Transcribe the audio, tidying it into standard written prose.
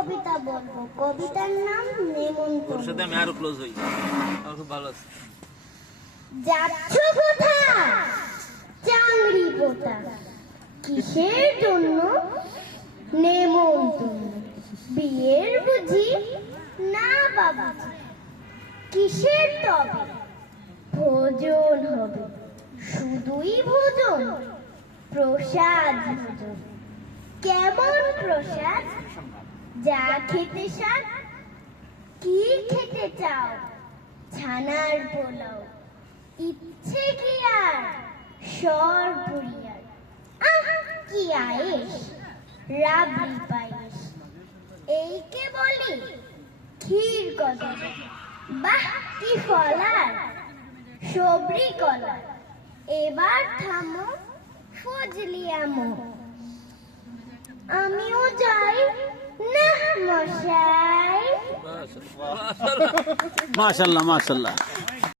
কবিতা বলবো। কবিতার নাম নেমন্তন্ন। ওর সাথে আমি আরো ক্লোজ হই, আমার খুব ভালো আছে। যাচ্ছ কোথায় চাংড়ি পোতা, কিসের জন্য নেমন্তন্ন? বিয়ের বুঝি না বাবা, কিসের তবে ভোজন হবে? শুধুই ভোজন, প্রসাদ ভোজন। কেমন প্রসাদ? যা খেতে স্বাদ। কি খেতে চাও? ছানার পোলাও, ইচ্ছে কি আর সরপুরিয়ার। আহ কি আয়েশ, রাবড়ি পায়েস। এইকে বলি ক্ষীর কদম। বাহ কি ফলার, সবরি কলা। এবার থামো ফজলি আমো, আমিও যাই না মশাই। মাশাআল্লাহ। মাশাআল্লাহ।